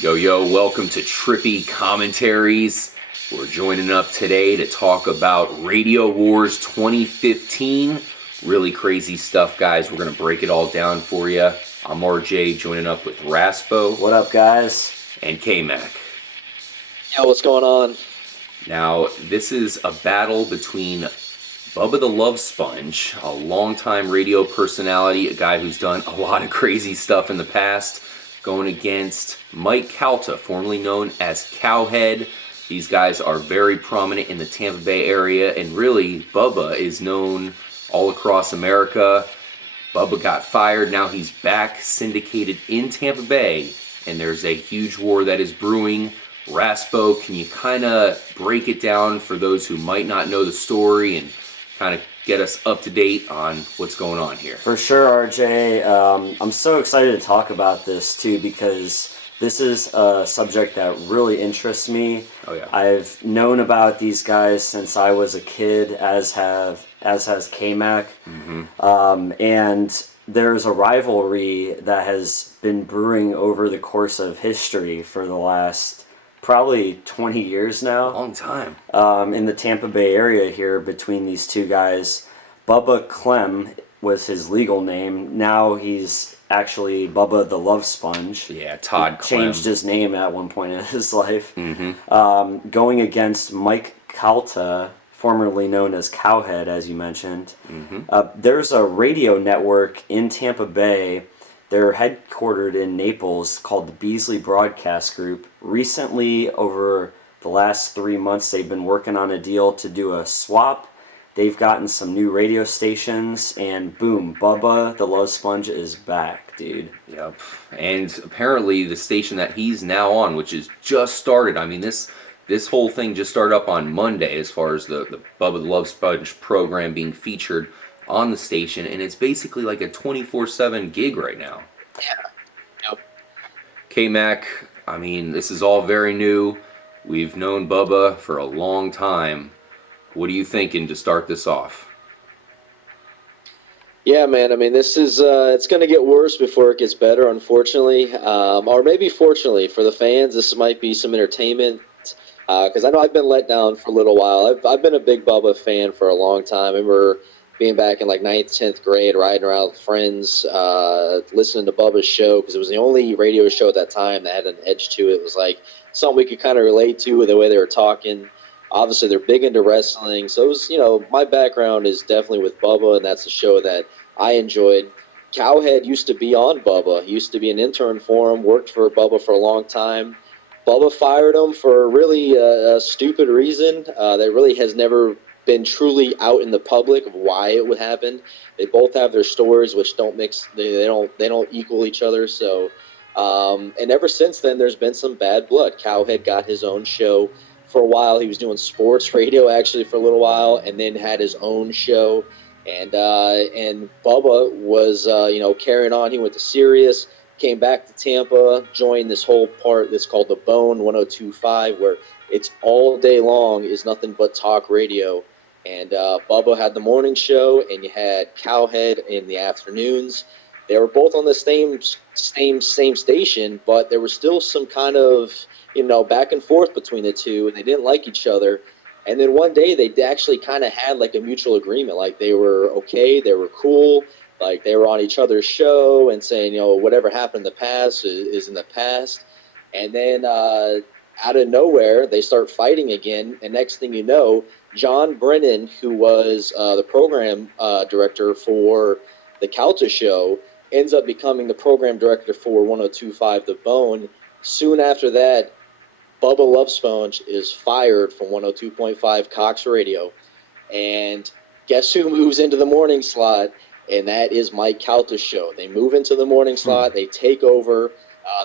Yo, welcome to Trippy Commentaries. We're joining up today to talk about Radio Wars 2015. Really crazy stuff, guys. We're going to break it all down for you. I'm RJ, joining up with Raspo. What up, guys? And K-Mac. Yo, what's going on? Now, this is a battle between Bubba the Love Sponge, a longtime radio personality, a guy who's done a lot of crazy stuff in the past, going against Mike Calta, formerly known as Cowhead. These guys are very prominent in the Tampa Bay area, and really, Bubba is known all across America. Bubba got fired, now he's back, syndicated in Tampa Bay, and there's a huge war that is brewing. Raspo, can you kind of break it down for those who might not know the story and kind of get us up to date on what's going on here? For sure, RJ. I'm so excited to talk about this too because this is a subject that really interests me. Oh yeah. I've known about these guys since I was a kid, as has K-Mac. And there's a rivalry that has been brewing over the course of history for the last probably 20 years now. Long time. In the Tampa Bay area here between these two guys. Bubba Clem was his legal name. Now he's actually Bubba the Love Sponge. Yeah, Todd He Clem. changed his name at one point in his life. Going against Mike Calta, formerly known as Cowhead, as you mentioned. There's a radio network in Tampa Bay. They're headquartered in Naples called the Beasley Broadcast Group. Recently, over the last 3 months, they've been working on a deal to do a swap. They've gotten some new radio stations, and boom, Bubba the Love Sponge is back, dude. Yep. And apparently the station that he's now on, which is just started, I mean, this whole thing just started up on Monday as far as the Bubba the Love Sponge program being featured on the station, and it's basically like a 24/7 gig right now. Yeah. Yep. K-Mac, I mean, this is all very new. We've known Bubba for a long time. What are you thinking to start this off? Yeah, man. I mean, this is it's going to get worse before it gets better, unfortunately, or maybe fortunately for the fans. This might be some entertainment because I know I've been let down for a little while. I've been a big Bubba fan for a long time. I remember being back in like 9th, 10th grade, riding around with friends, listening to Bubba's show because it was the only radio show at that time that had an edge to it. It was like something we could kind of relate to with the way they were talking. Obviously, they're big into wrestling. So, it was, my background is definitely with Bubba, and that's a show that I enjoyed. Cowhead used to be on Bubba. He used to be an intern for him, worked for Bubba for a long time. Bubba fired him for really a stupid reason that really has never been truly out in the public of why it would happen. They both have their stories, which don't mix. They don't equal each other. So, and ever since then, there's been some bad blood. Cowhead got his own show for a while. He was doing sports radio actually for a little while, and then had his own show. And Bubba was carrying on. He went to Sirius, came back to Tampa, joined this whole part that's called the Bone 102.5, where it's all day long is nothing but talk radio. And Bubba had the morning show, and you had Cowhead in the afternoons. They were both on the same station, but there was still some kind of back and forth between the two, and they didn't like each other. And then one day they actually kind of had like a mutual agreement, like they were okay, they were cool, like they were on each other's show and saying, whatever happened in the past is in the past. And then out of nowhere, they start fighting again, and next thing you know, John Brennan, who was the program director for the Calta show, ends up becoming the program director for 102.5 The Bone. Soon after that, Bubba Love Sponge is fired from 102.5 Cox Radio. And guess who moves into the morning slot? And that is Mike Calta's show. They move into the morning slot. They take over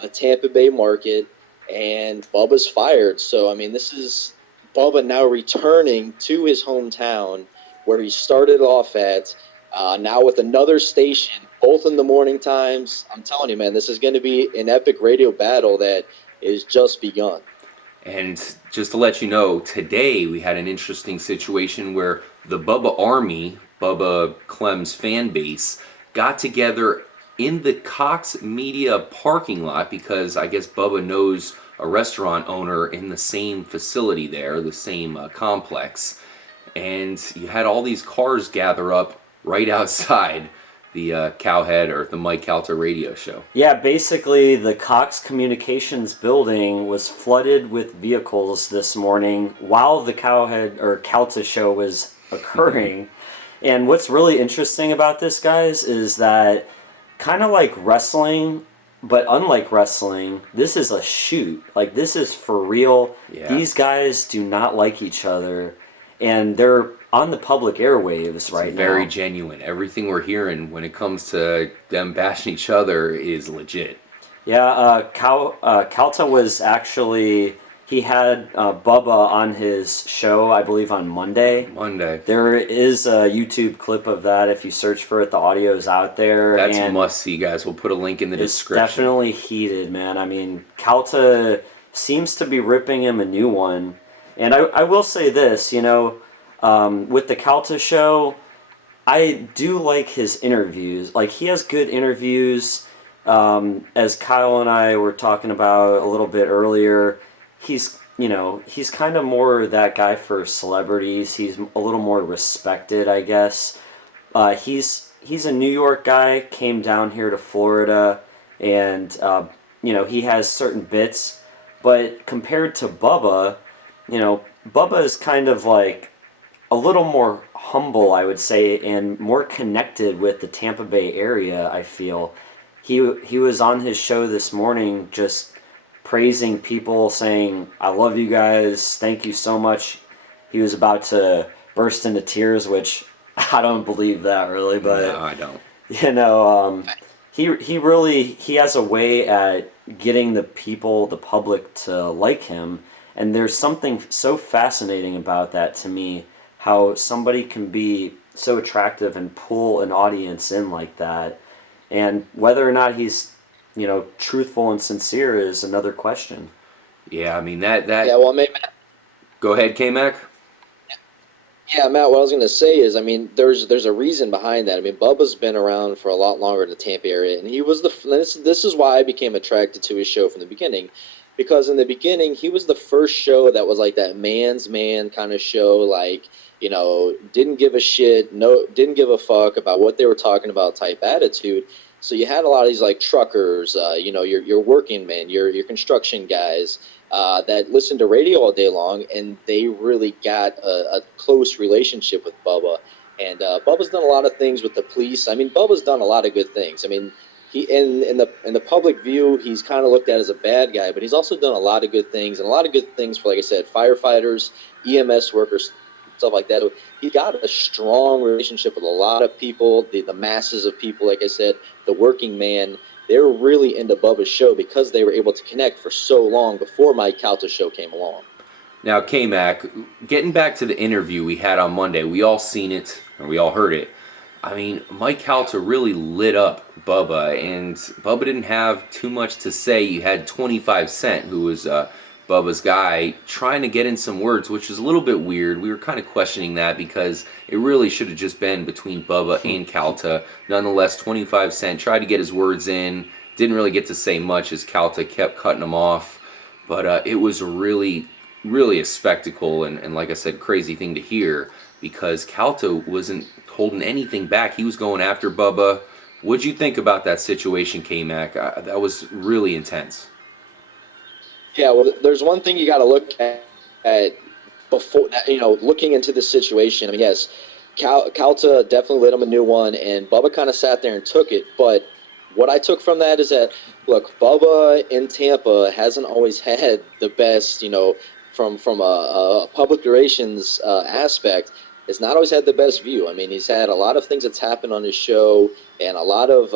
the Tampa Bay market, and Bubba's fired. So, I mean, this is Bubba now returning to his hometown where he started off at, now with another station, both in the morning times. I'm telling you, man, this is going to be an epic radio battle that is just begun. And just to let you know, today we had an interesting situation where the Bubba Army, Bubba Clem's fan base, got together in the Cox Media parking lot because I guess Bubba knows a restaurant owner in the same facility there, the same complex. And you had all these cars gather up right outside the Cowhead or the Mike Calta radio show. Yeah, basically the Cox Communications building was flooded with vehicles this morning while the Cowhead or Calta show was occurring. And what's really interesting about this, guys, is that kind of like wrestling, but unlike wrestling, this is a shoot. Like, this is for real. Yeah. These guys do not like each other, and they're on the public airwaves right now. Very genuine. Everything we're hearing when it comes to them bashing each other is legit. Yeah, Calta was actually... He had Bubba on his show, I believe, on Monday. There is a YouTube clip of that. If you search for it, the audio is out there. That's a must-see, guys. We'll put a link in the description. It's definitely heated, man. I mean, Calta seems to be ripping him a new one. And I will say this, you know, with the Calta show, I do like his interviews. Like, he has good interviews. As Kyle and I were talking about a little bit earlier, he's kind of more that guy for celebrities. He's a little more respected, I guess. He's a New York guy, came down here to Florida, and he has certain bits. But compared to Bubba, Bubba is kind of like a little more humble, I would say, and more connected with the Tampa Bay area, I feel. He was on his show this morning just praising people, saying, "I love you guys, thank you so much." He was about to burst into tears, which I don't believe that really, but no, I don't. He has a way at getting the public to like him, and there's something so fascinating about that to me, how somebody can be so attractive and pull an audience in like that, and whether or not he's truthful and sincere is another question. Yeah, I mean that. Yeah, well, maybe. Go ahead, K-Mac. Yeah, Matt. What I was going to say is, I mean, there's a reason behind that. I mean, Bubba's been around for a lot longer in the Tampa area, and he was this is why I became attracted to his show from the beginning, because in the beginning he was the first show that was like that man's man kind of show, like, didn't give a shit, didn't give a fuck about what they were talking about type attitude. So you had a lot of these like truckers, your working men, your construction guys that listened to radio all day long, and they really got a close relationship with Bubba. And Bubba's done a lot of things with the police. I mean, Bubba's done a lot of good things. I mean, he in the public view, he's kind of looked at as a bad guy, but he's also done a lot of good things, and a lot of good things for, like I said, firefighters, EMS workers, stuff like that. He got a strong relationship with a lot of people, the masses of people, like I said, the working man. They're really into Bubba's show because they were able to connect for so long before Mike Calta's show came along. Now, K-Mac, getting back to the interview we had on Monday, we all seen it, or we all heard it. I mean, Mike Calta really lit up Bubba, and Bubba didn't have too much to say. You had 25 Cent, who was Bubba's guy, trying to get in some words, which is a little bit weird. We were kind of questioning that because it really should have just been between Bubba and Calta. Nonetheless, 25 Cent tried to get his words in, didn't really get to say much as Calta kept cutting him off. But it was really a spectacle and like I said, crazy thing to hear because Calta wasn't holding anything back. He was going after Bubba. What'd you think about that situation, K-Mac? That was really intense. Yeah, well, there's one thing you got to look at before, looking into this situation. I mean, yes, Calta definitely lit him a new one, and Bubba kind of sat there and took it. But what I took from that is that, look, Bubba in Tampa hasn't always had the best, from a public relations aspect. It's not always had the best view. I mean, he's had a lot of things that's happened on his show, and a lot of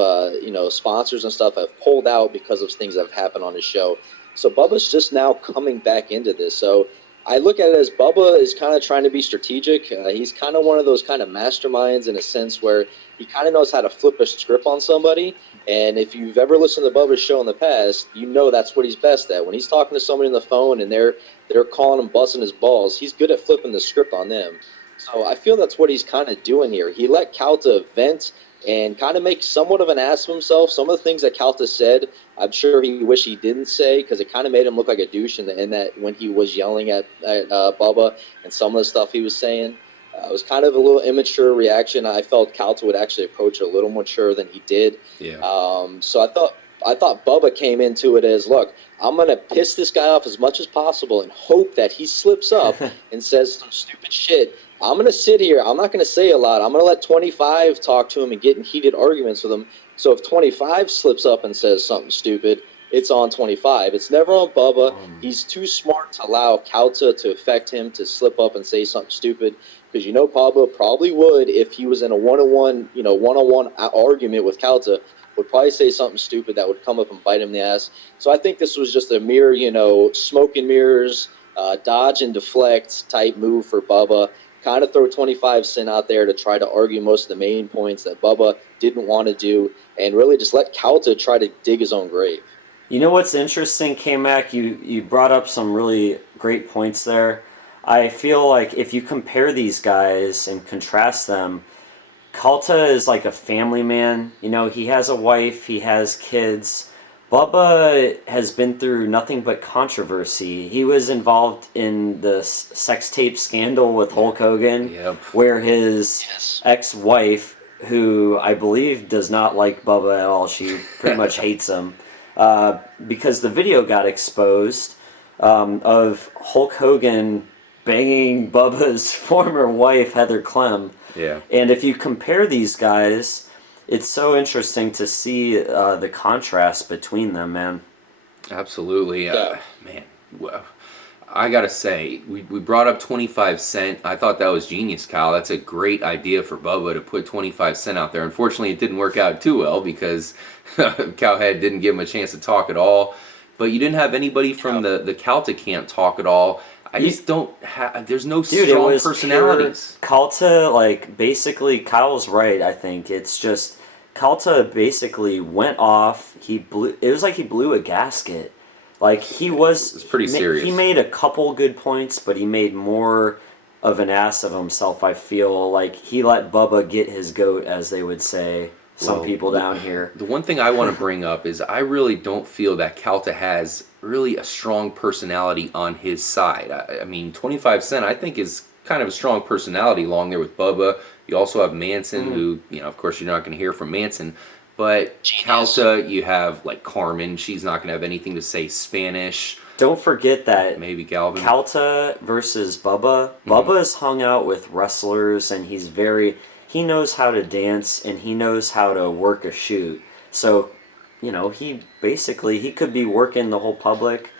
sponsors and stuff have pulled out because of things that have happened on his show. So Bubba's just now coming back into this. So I look at it as Bubba is kind of trying to be strategic. He's kind of one of those kind of masterminds in a sense where he kind of knows how to flip a script on somebody. And if you've ever listened to Bubba's show in the past, that's what he's best at. When he's talking to somebody on the phone and they're calling him busting his balls, he's good at flipping the script on them. So I feel that's what he's kind of doing here. He let Calta vent and kind of make somewhat of an ass of himself. Some of the things that Calta said, I'm sure he wish he didn't say because it kind of made him look like a douche in that when he was yelling at Bubba and some of the stuff he was saying. It was kind of a little immature reaction. I felt Calta would actually approach it a little mature than he did. Yeah. So I thought Bubba came into it as, look, I'm going to piss this guy off as much as possible and hope that he slips up and says some stupid shit. I'm going to sit here. I'm not going to say a lot. I'm going to let 25 talk to him and get in heated arguments with him. So if 25 slips up and says something stupid, it's on 25. It's never on Bubba. He's too smart to allow Calta to affect him to slip up and say something stupid. Because Bubba probably would, if he was in a one-on-one argument with Calta, would probably say something stupid that would come up and bite him in the ass. So I think this was just a mere, smoke and mirrors, dodge and deflect type move for Bubba. Kind of throw 25 Cent out there to try to argue most of the main points that Bubba didn't want to do, and really just let Calta try to dig his own grave. You know what's interesting, K-Mac? You brought up some really great points there. I feel like if you compare these guys and contrast them, Calta is like a family man. He has a wife, he has kids. Bubba has been through nothing but controversy. He was involved in the sex tape scandal with Hulk Hogan, where his ex-wife, who I believe does not like Bubba at all, she pretty much hates him, because the video got exposed of Hulk Hogan banging Bubba's former wife, Heather Clem. Yeah. And if you compare these guys, it's so interesting to see the contrast between them, man. Absolutely. Man, well, I got to say, we brought up 25 Cent. I thought that was genius, Kyle. That's a great idea for Bubba to put 25 Cent out there. Unfortunately, it didn't work out too well because Cowhead didn't give him a chance to talk at all. But you didn't have anybody from the Calta camp talk at all. I just don't have. There's no strong personalities. Calta, basically, Kyle's right. I think it's just Calta basically went off. It was like he blew a gasket. It's pretty serious. He made a couple good points, but he made more of an ass of himself. I feel like he let Bubba get his goat, as they would say. Some people down here. The one thing I want to bring up is I really don't feel that Calta has really a strong personality on his side. I mean, 25 Cent, I think, is kind of a strong personality along there with Bubba. You also have Manson, who, of course, you're not going to hear from Manson. But Calta, you have, Carmen. She's not going to have anything to say Spanish. Don't forget that maybe Galvin. Calta versus Bubba. Bubba's hung out with wrestlers, and he knows how to dance and he knows how to work a shoot. So, he could be working the whole public.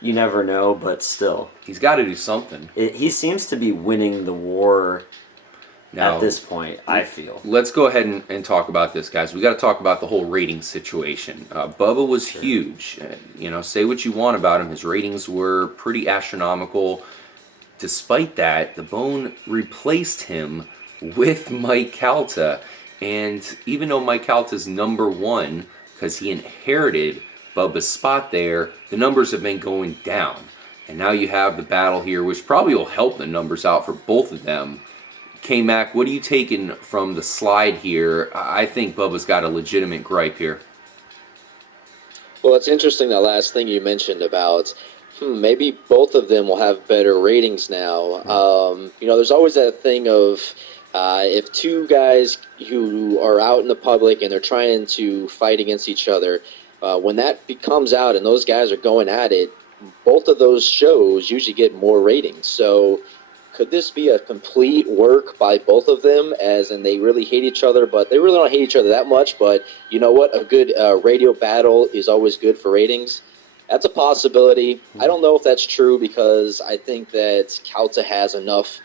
You never know, but still. He's got to do something. He seems to be winning the war now, at this point, I feel. Let's go ahead and talk about this, guys. We got to talk about the whole rating situation. Bubba was huge. Say what you want about him. His ratings were pretty astronomical. Despite that, the Bone replaced him with Mike Calta, and even though Mike Calta's number one because he inherited Bubba's spot there, the numbers have been going down, and now you have the battle here, which probably will help the numbers out for both of them. K-Mac, what are you taking from the slide here? I think Bubba's got a legitimate gripe here. Well, it's interesting, that last thing you mentioned about maybe both of them will have better ratings now. There's always that thing of if two guys who are out in the public and they're trying to fight against each other, when that comes out and those guys are going at it, both of those shows usually get more ratings. So could this be a complete work by both of them, as in they really hate each other, but they really don't hate each other that much, but you know what? A good radio battle is always good for ratings. That's a possibility. I don't know if that's true, because I think that Calta has enough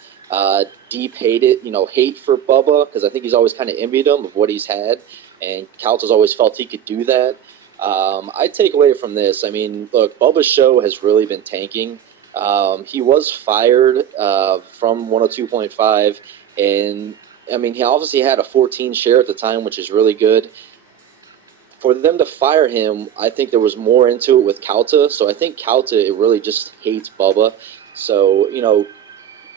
deep hate for Bubba, because I think he's always kind of envied him of what he's had, and Calta's always felt he could do that. I take away from this, I mean, look, Bubba's show has really been tanking. He was fired from 102.5, and I mean, he obviously had a 14 share at the time, which is really good. For them to fire him, I think there was more into it with Calta. So I think Calta, it really just hates Bubba. So,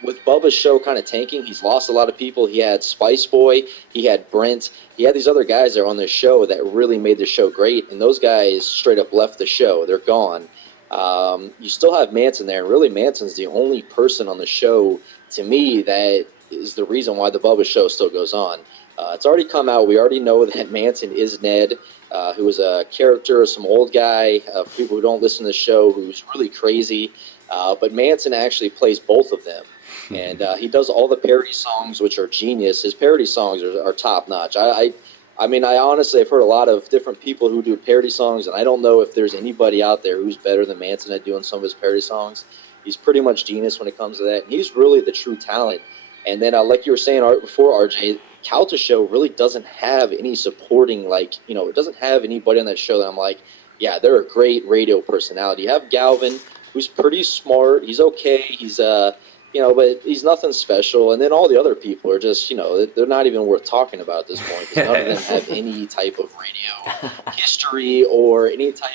with Bubba's show kind of tanking, he's lost a lot of people. He had Spice Boy, he had Brent, he had these other guys that are on the show that really made the show great, and those guys straight up left the show. They're gone. You still have Manson there, and really Manson's the only person on the show, to me, that is the reason why the Bubba show still goes on. It's already come out. We already know that Manson is Ned, who is a character, some old guy, for people who don't listen to the show, who's really crazy. But Manson actually plays both of them. And he does all the parody songs, which are genius. His parody songs are top notch. I mean, I honestly have heard a lot of different people who do parody songs, and I don't know if there's anybody out there who's better than Manson at doing some of his parody songs. He's pretty much genius when it comes to that. And he's really the true talent. And then, like you were saying before, RJ, Calta show really doesn't have any supporting, it doesn't have anybody on that show that I'm like, yeah, they're a great radio personality. You have Galvin, who's pretty smart. He's okay. He's but he's nothing special. And then all the other people are just, they're not even worth talking about at this point because none of them have any type of radio history or any type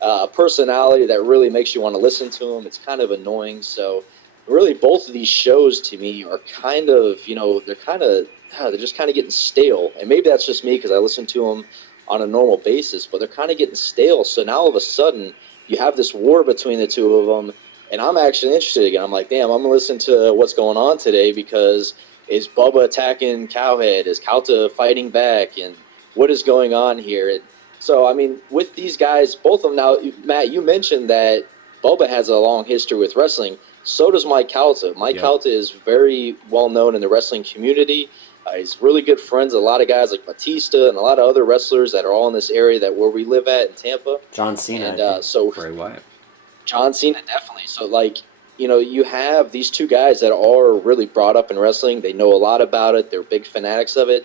of personality that really makes you want to listen to them. It's kind of annoying. So really both of these shows to me are kind of, they're just kind of getting stale. And maybe that's just me because I listen to them on a normal basis, but they're kind of getting stale. So now all of a sudden you have this war between the two of them. And I'm actually interested again. I'm like, damn, I'm going to listen to what's going on today because is Bubba attacking Cowhead? Is Calta fighting back? And what is going on here? And so, I mean, with these guys, both of them now, Matt, you mentioned that Bubba has a long history with wrestling. So does Mike Calta. Mike Calta is very well known in the wrestling community. He's really good friends with a lot of guys like Batista and a lot of other wrestlers that are all in this area where we live at in Tampa. John Cena. And Bray Wyatt. John Cena, definitely. So, you have these two guys that are really brought up in wrestling. They know a lot about it. They're big fanatics of it.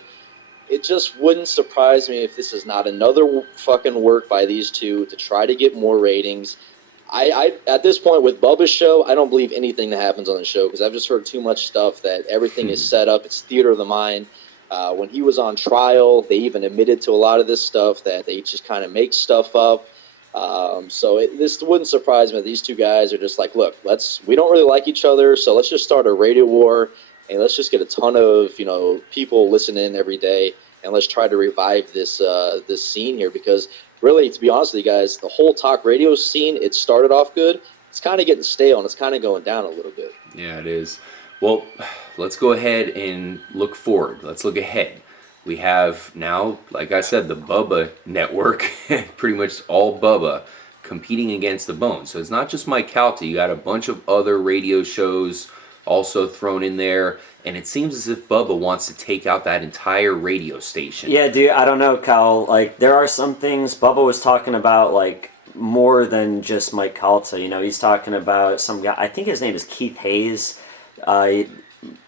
It just wouldn't surprise me if this is not another fucking work by these two to try to get more ratings. I at this point with Bubba's show, I don't believe anything that happens on the show because I've just heard too much stuff that everything is set up. It's theater of the mind. When he was on trial, they even admitted to a lot of this stuff that they just kind of make stuff up. This wouldn't surprise me that these two guys are just like, look, we don't really like each other, so let's just start a radio war and let's just get a ton of, people listening every day and let's try to revive this scene here because really, to be honest with you guys, the whole talk radio scene, it started off good. It's kind of getting stale and it's kind of going down a little bit. Yeah, it is. Well, let's go ahead and look forward. Let's look ahead. We have now, like I said, the Bubba network, pretty much all Bubba, competing against the Bone. So it's not just Mike Calta. You got a bunch of other radio shows also thrown in there. And it seems as if Bubba wants to take out that entire radio station. Yeah, dude, I don't know, Kyle. There are some things Bubba was talking about, more than just Mike Calta. He's talking about some guy, I think his name is Keith Hayes,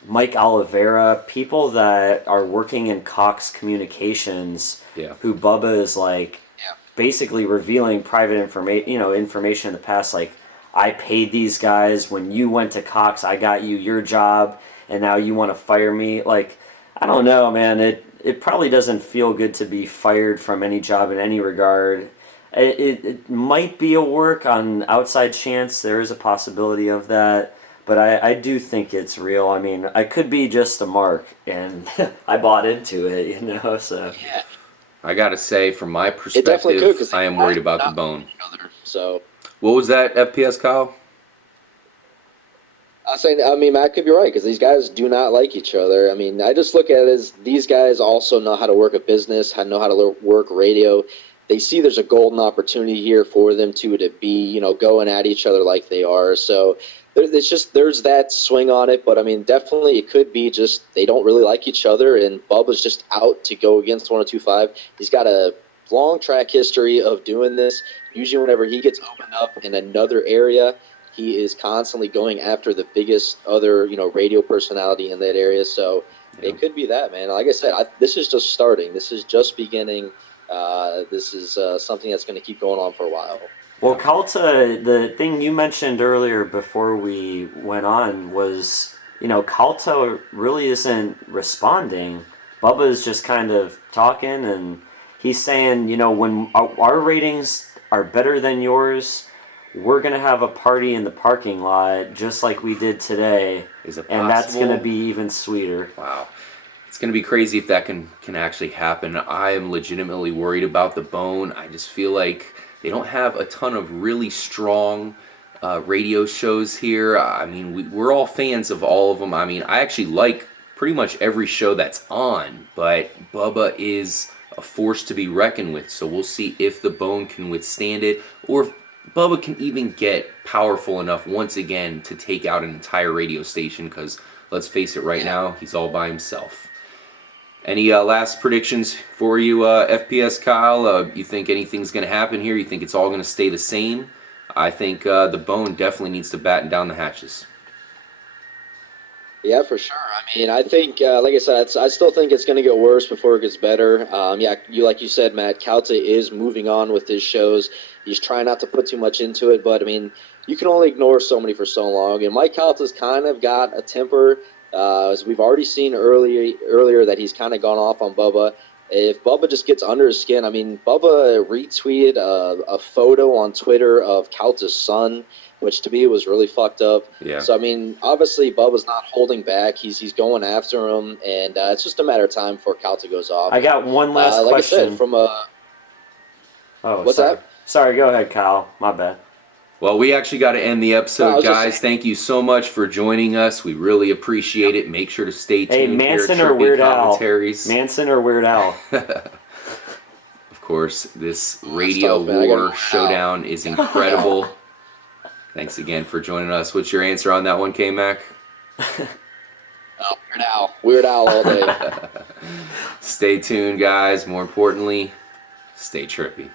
Mike Oliveira, people that are working in Cox Communications, who Bubba is basically revealing private information in the past. I paid these guys when you went to Cox. I got you your job, and now you want to fire me. I don't know, man. It probably doesn't feel good to be fired from any job in any regard. It might be a work on outside chance. There is a possibility of that. But I do think it's real. I mean, I could be just a mark, and I bought into it, so. Yeah. I gotta say, from my perspective, I am worried about the Bone. So. What was that, FPS, Kyle? Matt could be right, because these guys do not like each other. I mean, I just look at it as these guys also know how to work a business, know how to work radio. They see there's a golden opportunity here for them to be, going at each other like they are. So there's that swing on it. But, definitely it could be just they don't really like each other, and Bubba's just out to go against 102.5. He's got a long track history of doing this. Usually whenever he gets opened up in another area, he is constantly going after the biggest other, radio personality in that area. So it could be that, man. Like I said, this is just starting. This is just beginning. This is something that's going to keep going on for a while. Well, Calta, the thing you mentioned earlier before we went on was, Calta really isn't responding. Bubba is just kind of talking, and he's saying, when our ratings are better than yours, we're going to have a party in the parking lot just like we did today. Is it and that's possible? going to be even sweeter. Wow. It's going to be crazy if that can actually happen. I am legitimately worried about the Bone. I just feel like they don't have a ton of really strong radio shows here. I mean, we're all fans of all of them. I mean, I actually like pretty much every show that's on, but Bubba is a force to be reckoned with. So we'll see if the Bone can withstand it, or if Bubba can even get powerful enough once again to take out an entire radio station, because let's face it, right now, he's all by himself. Any last predictions for you, FPS Kyle? You think anything's going to happen here? You think it's all going to stay the same? I think the Bone definitely needs to batten down the hatches. Yeah, for sure. I mean, I think, like I said, I still think it's going to get worse before it gets better. Yeah, like you said, Matt, Calta is moving on with his shows. He's trying not to put too much into it, but I mean, you can only ignore so many for so long. And Mike Calta's kind of got a temper, as we've already seen earlier that he's kind of gone off on Bubba. If Bubba just gets under his skin, I mean, Bubba retweeted a photo on Twitter of Calta's son, which to me was really fucked up. Yeah. So, I mean, obviously Bubba's not holding back. He's going after him, and it's just a matter of time before Calta goes off. I got one last like question. I said, from a... Oh, what's sorry. that? Sorry, go ahead, Kyle. My bad. Well, we actually got to end the episode, No, guys. Thank you so much for joining us. We really appreciate it. Make sure to stay tuned. Hey, Manson here at or Trippy Weird Al? Commentaries. Manson or Weird Al? Of course, this radio tough, man. I got war Weird showdown is incredible. Thanks again for joining us. What's your answer on that one, K-Mac? Oh, Weird Al. Weird Al all day. Stay tuned, guys. More importantly, stay trippy.